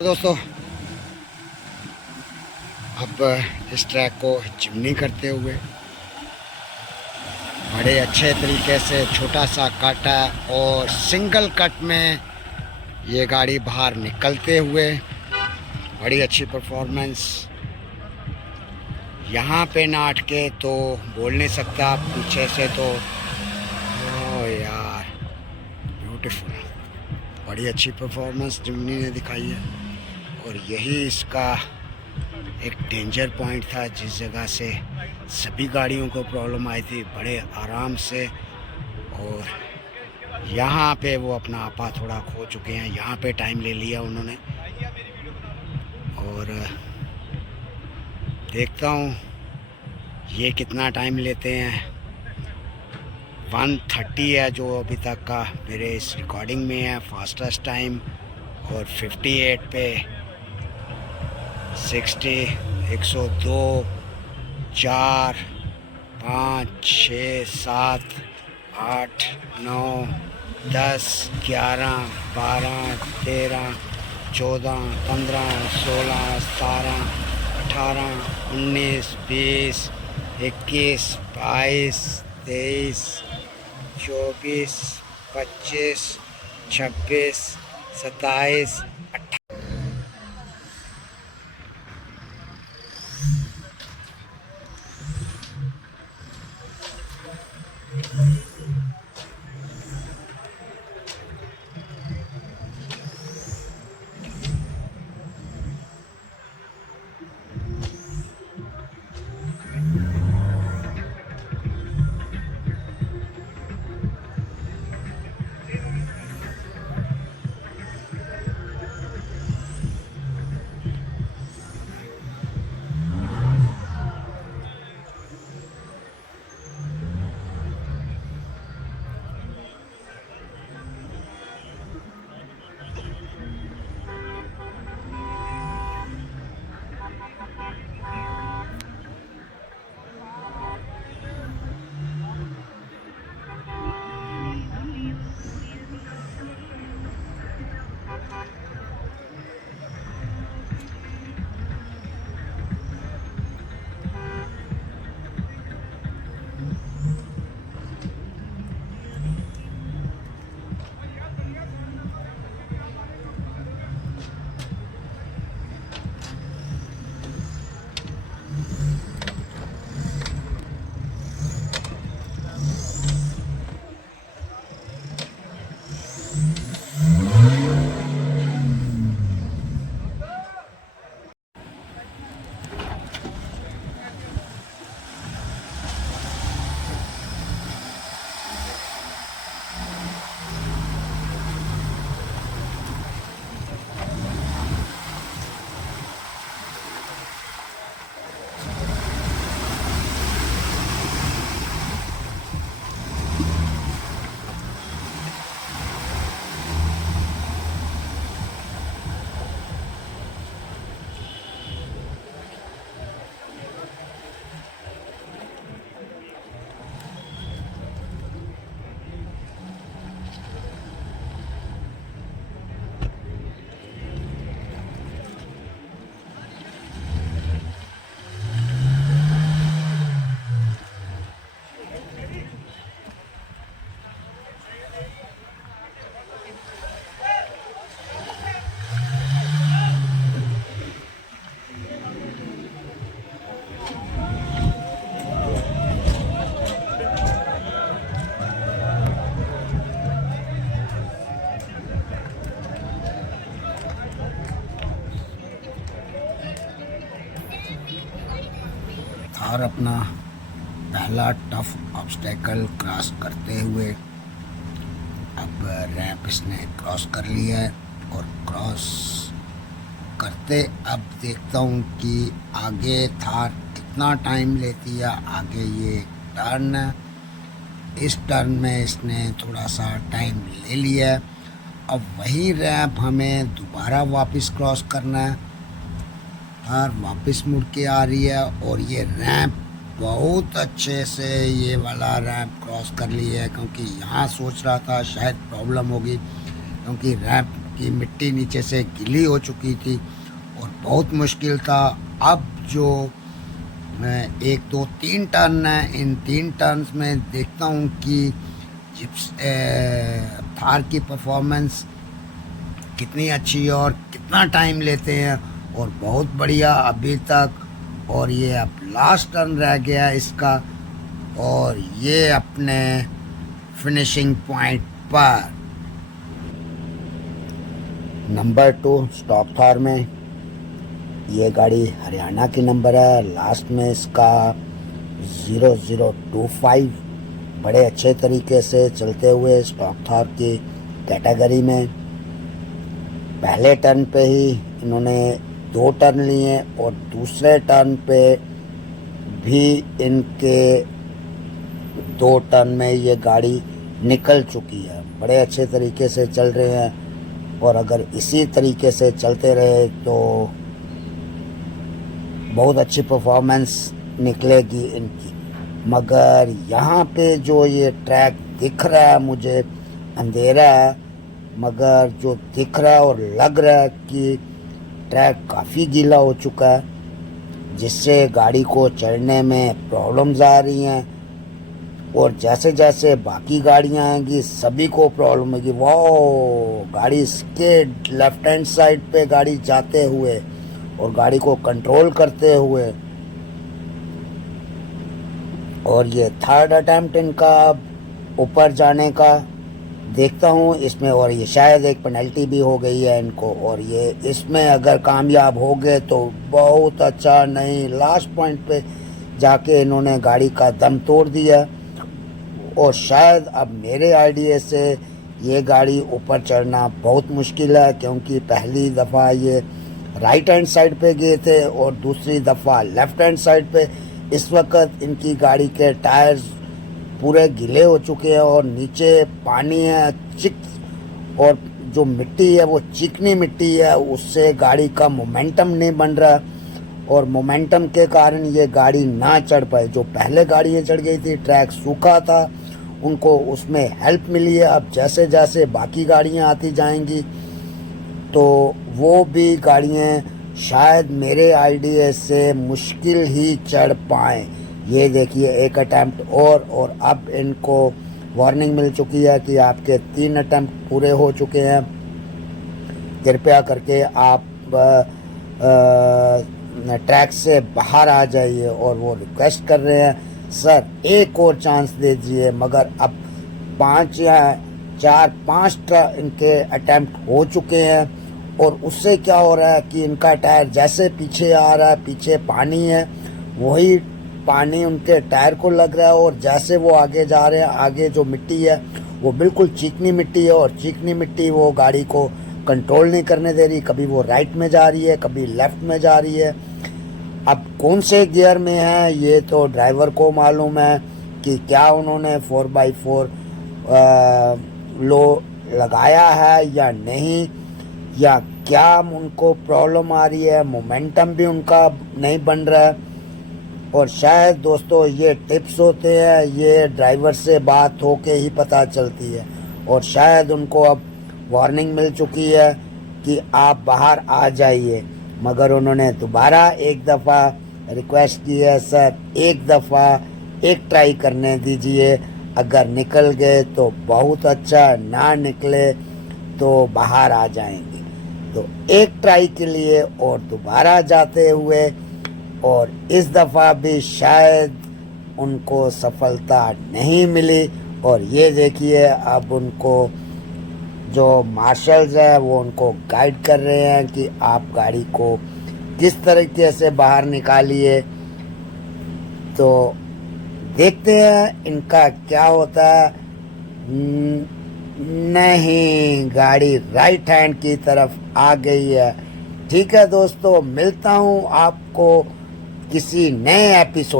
दोस्तों, अब इस ट्रैक को चिमनी करते हुए बड़े अच्छे तरीके से छोटा सा कट है और सिंगल कट में ये गाड़ी बाहर निकलते हुए बड़ी अच्छी परफॉर्मेंस। यहाँ पे ना अटके तो बोल नहीं सकता, पीछे से तो ओ यार ब्यूटीफुल, बड़ी अच्छी परफॉर्मेंस चिमनी ने दिखाई है। और यही इसका एक डेंजर पॉइंट था जिस जगह से सभी गाड़ियों को प्रॉब्लम आई थी बड़े आराम से। और यहाँ पे वो अपना आपा थोड़ा खो चुके हैं, यहाँ पे टाइम ले लिया उन्होंने। और देखता हूँ ये कितना टाइम लेते हैं। 1:30 है जो अभी तक का मेरे इस रिकॉर्डिंग में है फास्टेस्ट टाइम। और 58 पे 60, 102, 4, 5, 6, 7, 8, 9, 10, 11, 12, 13, 14, 15, 16, 17, 18, 19, 20, 21, 22, 23, 24, 25, 26, 27, और अपना पहला टफ ऑब्स्टेकल क्रॉस करते हुए अब रैंप इसने क्रॉस कर लिया है। और क्रॉस करते अब देखता हूँ कि आगे थार कितना टाइम लेती है। आगे ये टर्न है, इस टर्न में इसने थोड़ा सा टाइम ले लिया है। अब वही रैंप हमें दोबारा वापस क्रॉस करना है। थार वापस मुड़ के आ रही है और ये रैंप बहुत अच्छे से ये वाला रैंप क्रॉस कर लिया है, क्योंकि यहाँ सोच रहा था शायद प्रॉब्लम होगी क्योंकि रैंप क्योंकि मिट्टी नीचे से गीली हो चुकी थी और बहुत मुश्किल था। अब जो 1 2 3 टर्न है, इन 3 टर्न्स में देखता हूँ कि थार की परफॉर्मेंस कितनी अच्छी है और कितना टाइम लेते हैं। और बहुत बढ़िया अभी तक। और ये अब लास्ट टर्न रह गया इसका और ये अपने फिनिशिंग पॉइंट पर नंबर 2 स्टॉक थार में। ये गाड़ी हरियाणा की नंबर है। लास्ट में इसका 0025 बड़े अच्छे तरीके से चलते हुए स्टॉक थार की कैटेगरी में पहले टर्न पे ही इन्होंने 2 टर्न लिए और दूसरे टर्न पे भी इनके 2 टर्न में ये गाड़ी निकल चुकी है। बड़े अच्छे तरीके से चल रहे हैं और अगर इसी तरीके से चलते रहे तो बहुत अच्छी परफॉर्मेंस निकलेगी इनकी। मगर यहाँ पे जो ये ट्रैक दिख रहा है मुझे, अंधेरा है, मगर जो दिख रहा है और लग रहा है कि ट्रैक काफ़ी गीला हो चुका है, जिससे गाड़ी को चढ़ने में प्रॉब्लम्स आ रही हैं। और जैसे जैसे बाकी गाड़ियाँ आएंगी सभी को प्रॉब्लम होगी। वो गाड़ी इसके लेफ्ट हैंड साइड पे गाड़ी जाते हुए और गाड़ी को कंट्रोल करते हुए, और ये थर्ड अटेम्प्ट इनका ऊपर जाने का देखता हूँ इसमें। और ये शायद एक पेनल्टी भी हो गई है इनको, और ये इसमें अगर कामयाब हो गए तो बहुत अच्छा। नहीं, लास्ट पॉइंट पे जाके इन्होंने गाड़ी का दम तोड़ दिया। और शायद अब मेरे आइडिया से ये गाड़ी ऊपर चढ़ना बहुत मुश्किल है, क्योंकि पहली दफ़ा ये राइट हैंड साइड पे गए थे और दूसरी दफ़ा लेफ्ट हैंड साइड पे। इस वक्त इनकी गाड़ी के टायर्स पूरे गीले हो चुके हैं और नीचे पानी है, और जो मिट्टी है वो चिकनी मिट्टी है, उससे गाड़ी का मोमेंटम नहीं बन रहा और मोमेंटम के कारण ये गाड़ी ना चढ़ पाए। जो पहले गाड़ियाँ चढ़ गई थी, ट्रैक सूखा था, उनको उसमें हेल्प मिली है। अब जैसे जैसे बाकी गाड़ियाँ आती जाएंगी तो वो भी गाड़ियाँ शायद मेरे आइडिया से मुश्किल ही चढ़ पाएँ। ये देखिए, एक अटैम्प्ट और अब इनको वार्निंग मिल चुकी है कि आपके 3 अटैम्प्ट पूरे हो चुके हैं, कृपया करके आप ट्रैक से बाहर आ जाइए। और वो रिक्वेस्ट कर रहे हैं, सर एक और चांस दे दीजिए। मगर अब 5 या 4-5 इनके अटैम्प्ट हो चुके हैं और उससे क्या हो रहा है कि इनका टायर जैसे पीछे आ रहा है, पीछे पानी है, वही पानी उनके टायर को लग रहा है। और जैसे वो आगे जा रहे हैं, आगे जो मिट्टी है वो बिल्कुल चिकनी मिट्टी है और चिकनी मिट्टी वो गाड़ी को कंट्रोल नहीं करने दे रही। कभी वो राइट में जा रही है, कभी लेफ्ट में जा रही है। अब कौन से गियर में है ये तो ड्राइवर को मालूम है कि क्या उन्होंने 4x4 लो लगाया है या नहीं, या क्या उनको प्रॉब्लम आ रही है, मोमेंटम भी उनका नहीं बन रहा है। और शायद दोस्तों ये टिप्स होते हैं, ये ड्राइवर से बात होके ही पता चलती है। और शायद उनको अब वार्निंग मिल चुकी है कि आप बाहर आ जाइए, मगर उन्होंने दोबारा एक दफ़ा रिक्वेस्ट की है, सर एक दफ़ा एक ट्राई करने दीजिए, अगर निकल गए तो बहुत अच्छा, ना निकले तो बाहर आ जाएंगे। तो एक ट्राई के लिए और दोबारा जाते हुए, और इस दफ़ा भी शायद उनको सफलता नहीं मिली। और ये देखिए, अब उनको जो मार्शल्स हैं वो उनको गाइड कर रहे हैं कि आप गाड़ी को किस तरीके से बाहर निकालिए। तो देखते हैं इनका क्या होता है। नहीं, गाड़ी राइट हैंड की तरफ आ गई है। ठीक है दोस्तों, मिलता हूँ आपको किसी नए एपिसोड।